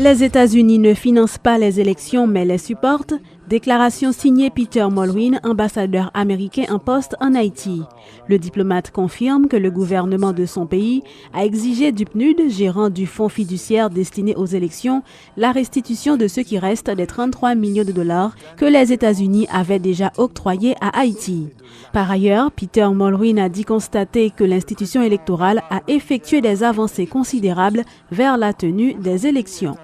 Les États-Unis ne financent pas les élections mais les supportent. Déclaration signée Peter Mulwin, ambassadeur américain en poste en Haïti. Le diplomate confirme que le gouvernement de son pays a exigé du PNUD, gérant du fonds fiduciaire destiné aux élections, la restitution de ce qui reste des 33 millions de dollars que les États-Unis avaient déjà octroyés à Haïti. Par ailleurs, Peter Mulwin a dit constater que l'institution électorale a effectué des avancées considérables vers la tenue des élections.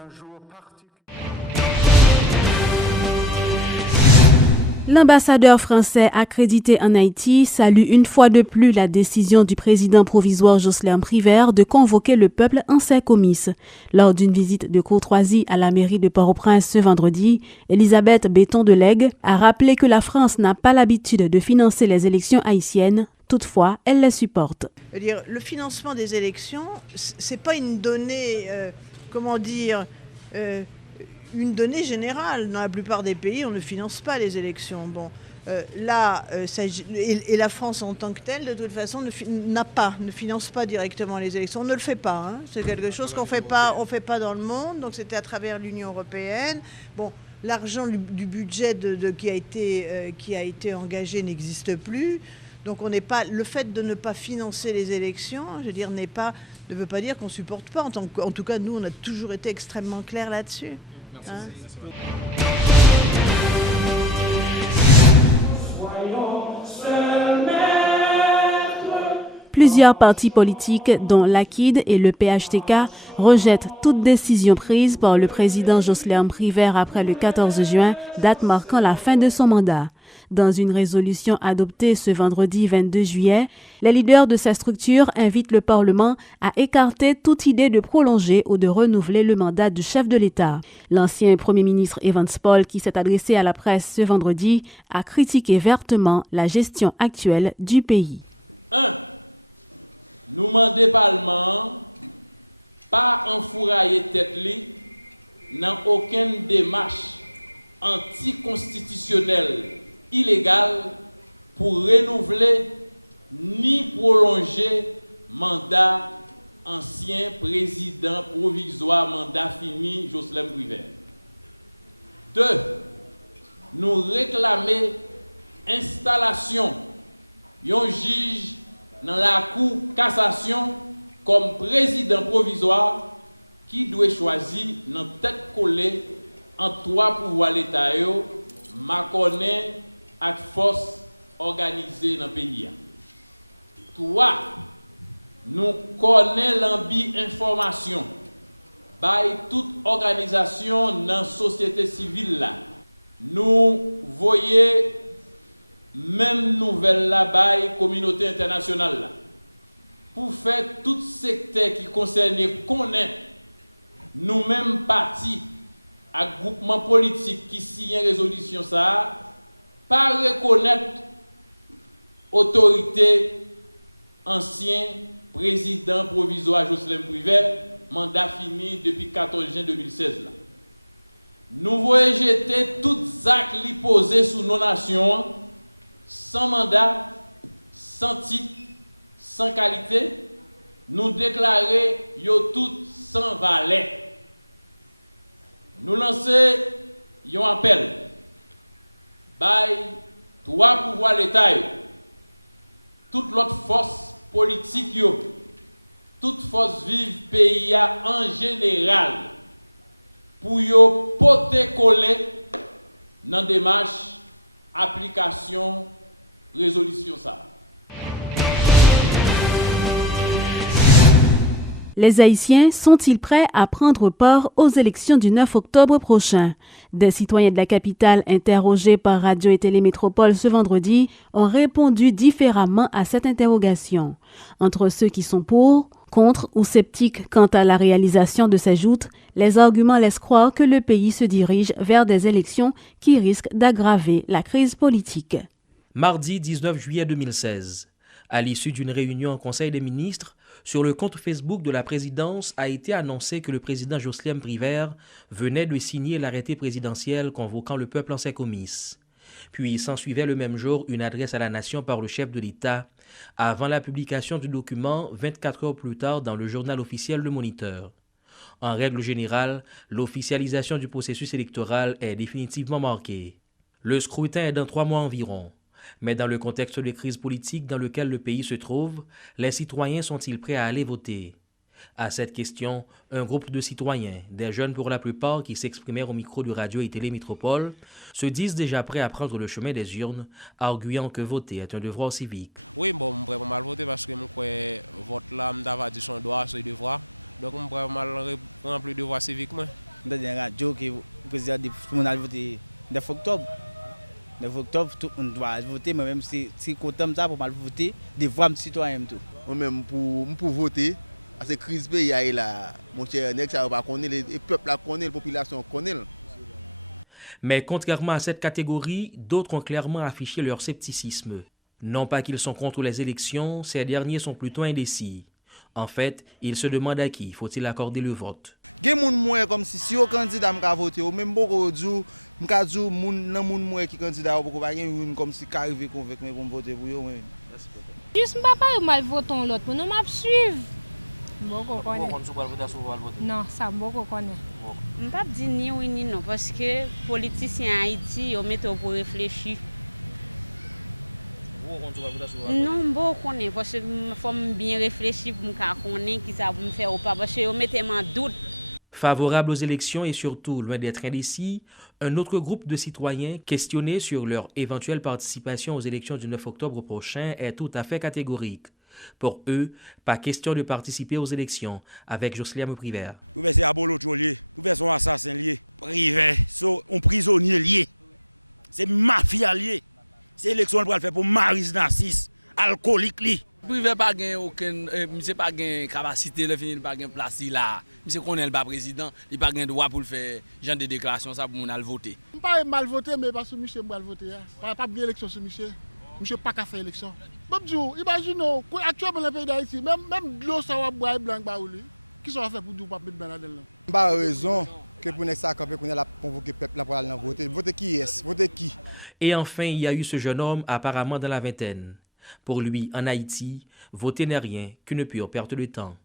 L'ambassadeur français accrédité en Haïti salue une fois de plus la décision du président provisoire Jocelyn Privert de convoquer le peuple en ses comices. Lors d'une visite de courtoisie à la mairie de Port-au-Prince ce vendredi, Elisabeth Béton-Delegue a rappelé que la France n'a pas l'habitude de financer les élections haïtiennes. Toutefois, elle les supporte. Le financement des élections, c'est pas une donnée, une donnée générale. Dans la plupart des pays, on ne finance pas les élections. Et la France en tant que telle, de toute façon, ne finance pas directement les élections. On ne le fait pas. Hein. C'est quelque chose qu'on fait pas dans le monde. Donc c'était à travers l'Union européenne. L'argent du budget qui a été engagé n'existe plus. Donc le fait de ne pas financer les élections, ne veut pas dire qu'on ne supporte pas. En tout cas, nous, on a toujours été extrêmement clairs là-dessus. Hein? Plusieurs partis politiques, dont l'AKID et le PHTK, rejettent toute décision prise par le président Jocelyn Privert après le 14 juin, date marquant la fin de son mandat. Dans une résolution adoptée ce vendredi 22 juillet, les leaders de ces structures invitent le Parlement à écarter toute idée de prolonger ou de renouveler le mandat du chef de l'État. L'ancien Premier ministre Evans Paul, qui s'est adressé à la presse ce vendredi, a critiqué vertement la gestion actuelle du pays. Les Haïtiens sont-ils prêts à prendre part aux élections du 9 octobre prochain? Des citoyens de la capitale interrogés par Radio et Télémétropole ce vendredi ont répondu différemment à cette interrogation. Entre ceux qui sont pour, contre ou sceptiques quant à la réalisation de ces joutes, les arguments laissent croire que le pays se dirige vers des élections qui risquent d'aggraver la crise politique. Mardi 19 juillet 2016, à l'issue d'une réunion en Conseil des ministres, sur le compte Facebook de la présidence a été annoncé que le président Jocelyn Privert venait de signer l'arrêté présidentiel convoquant le peuple en ses comices. Puis s'ensuivait le même jour une adresse à la nation par le chef de l'État, avant la publication du document 24 heures plus tard dans le journal officiel Le Moniteur. En règle générale, l'officialisation du processus électoral est définitivement marquée. Le scrutin est dans 3 mois environ. Mais dans le contexte de crise politique dans lequel le pays se trouve, les citoyens sont-ils prêts à aller voter? À cette question, un groupe de citoyens, des jeunes pour la plupart qui s'exprimaient au micro de Radio et Télé Métropole, se disent déjà prêts à prendre le chemin des urnes, arguant que voter est un devoir civique. Mais contrairement à cette catégorie, d'autres ont clairement affiché leur scepticisme. Non pas qu'ils sont contre les élections, ces derniers sont plutôt indécis. En fait, ils se demandent à qui faut-il accorder le vote. Favorables aux élections et surtout loin d'être indécis, un autre groupe de citoyens questionnés sur leur éventuelle participation aux élections du 9 octobre prochain est tout à fait catégorique. Pour eux, pas question de participer aux élections, avec Josliam Privert. Et enfin, il y a eu ce jeune homme apparemment dans la vingtaine. Pour lui, en Haïti, voter n'est rien qu'une pure perte de temps.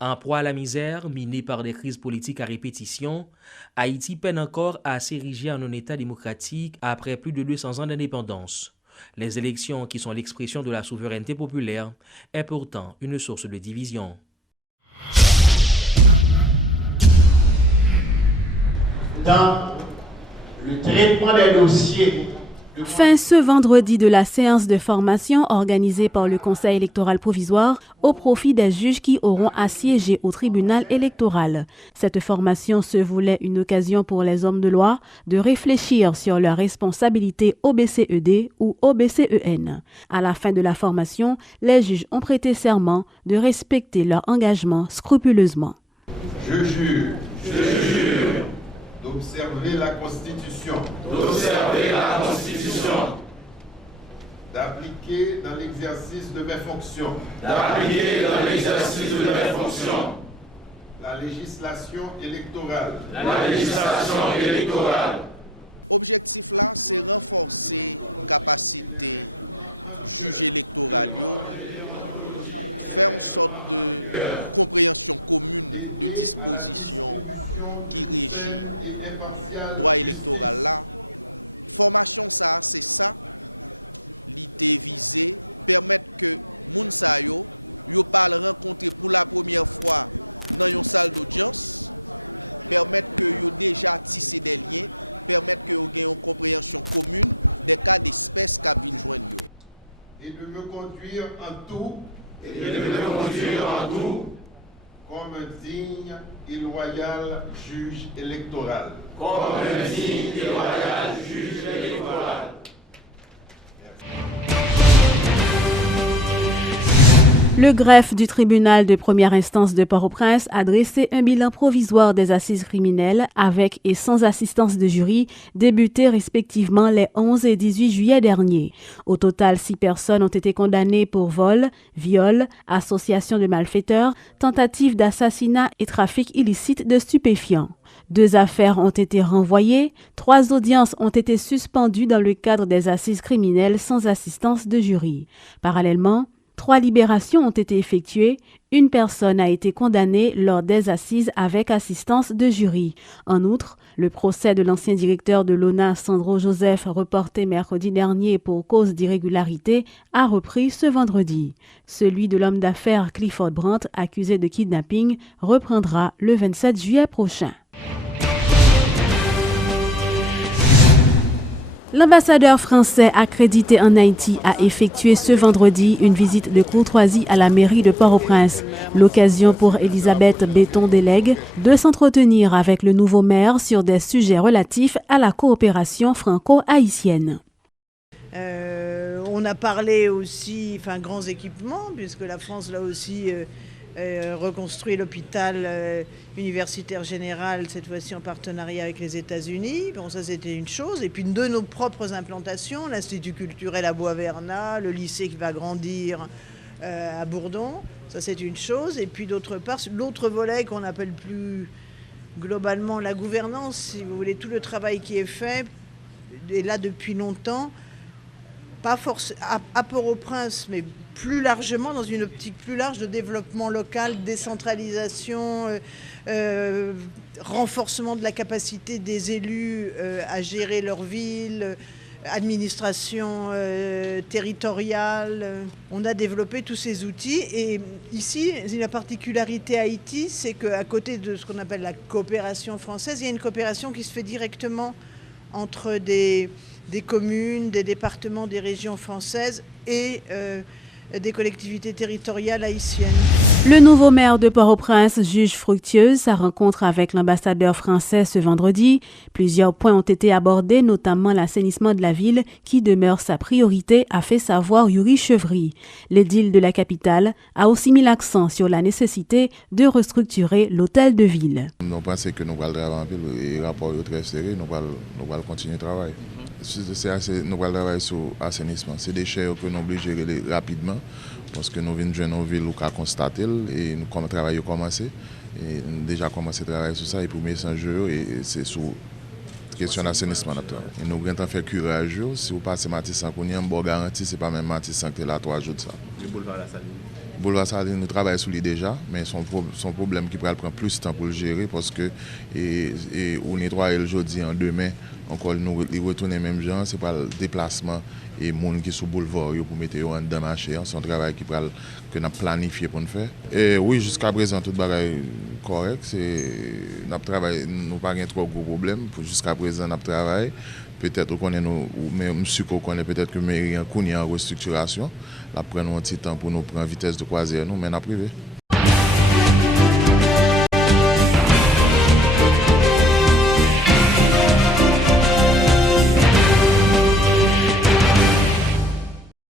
En proie à la misère, minée par des crises politiques à répétition, Haïti peine encore à s'ériger en un État démocratique après plus de 200 ans d'indépendance. Les élections, qui sont l'expression de la souveraineté populaire, est pourtant une source de division. Dans le traitement des dossiers. Fin ce vendredi de la séance de formation organisée par le Conseil électoral provisoire au profit des juges qui auront à siéger au tribunal électoral. Cette formation se voulait une occasion pour les hommes de loi de réfléchir sur leurs responsabilités au BCED ou au BCEN. À la fin de la formation, les juges ont prêté serment de respecter leur engagement scrupuleusement. Je jure d'observer la Constitution, d'appliquer dans l'exercice de mes fonctions, la législation électorale, le code de déontologie et les règlements en vigueur, d'aider à la distribution d'une saine et impartiale justice, et de me conduire en tout comme un digne et loyal juge électoral. Le greffe du tribunal de première instance de Port-au-Prince a dressé un bilan provisoire des assises criminelles avec et sans assistance de jury, débuté respectivement les 11 et 18 juillet dernier. Au total, 6 personnes ont été condamnées pour vol, viol, association de malfaiteurs, tentative d'assassinat et trafic illicite de stupéfiants. 2 affaires ont été renvoyées, 3 audiences ont été suspendues dans le cadre des assises criminelles sans assistance de jury. Parallèlement, 3 libérations ont été effectuées, une personne a été condamnée lors des assises avec assistance de jury. En outre, le procès de l'ancien directeur de l'ONA, Sandro Joseph, reporté mercredi dernier pour cause d'irrégularité, a repris ce vendredi. Celui de l'homme d'affaires Clifford Brandt, accusé de kidnapping, reprendra le 27 juillet prochain. L'ambassadeur français accrédité en Haïti a effectué ce vendredi une visite de courtoisie à la mairie de Port-au-Prince. L'occasion pour Elisabeth Béton-Délègue de s'entretenir avec le nouveau maire sur des sujets relatifs à la coopération franco-haïtienne. On a parlé aussi, grands équipements, puisque la France là aussi reconstruit l'hôpital universitaire général, cette fois-ci en partenariat avec les États-Unis. Bon, ça c'était une chose. Et puis de nos propres implantations, l'Institut culturel à Bois-Vernat, le lycée qui va grandir à Bourdon, ça c'est une chose. Et puis d'autre part, l'autre volet qu'on appelle plus globalement la gouvernance, si vous voulez, tout le travail qui est fait, est là depuis longtemps, pas forcément à Port-au-Prince, mais plus largement, dans une optique plus large de développement local, décentralisation, renforcement de la capacité des élus à gérer leur ville, administration territoriale. On a développé tous ces outils et ici, la particularité à Haïti, c'est qu'à côté de ce qu'on appelle la coopération française, il y a une coopération qui se fait directement entre des communes, des départements, des régions françaises et des collectivités territoriales haïtiennes. Le nouveau maire de Port-au-Prince juge fructueuse sa rencontre avec l'ambassadeur français ce vendredi. Plusieurs points ont été abordés, notamment l'assainissement de la ville, qui demeure sa priorité, a fait savoir Yuri Chevry. L'édile de la capitale a aussi mis l'accent sur la nécessité de restructurer l'hôtel de ville. Nous pensons que nous allons travailler en ville et rapport est très serré, nous allons continuer le travail. Nous allons travailler sur l'assainissement. C'est des déchets que nous sommes obligés de gérer rapidement parce que nous venons de jouer nos villes où nous constater et nous travaillons commencé. Et nous avons déjà commencé à travailler sur ça et pour mes enjeux, c'est sur la question de l'assainissement. Nous avons fait curage. Si vous passez Matissan, vous avez une bonne garantie, ce n'est pas même Matissan qui est là 3 jours de ça. Le boulevard La Saline. Le boulevard Saline, nous travaillons sur lui déjà, mais son problème qui prend plus de temps pour le gérer parce que on nettoie le jeudi en demain. Encore nous retourner même gens, c'est pas le déplacement et monde qui sont boulevard pour mettre en dedans marché, c'est un travail que nous avons planifié pour nous faire. Et oui, jusqu'à présent tout bagaille correct, nous travaillons, nous pas trop gros problème, jusqu'à présent nous travaillons. Peut-être qu'on est nous, mais monsieur qu'on connaît peut-être que mairie en restructuration, là prendre un petit temps pour nous prendre vitesse de croisière nous mais n'a privé.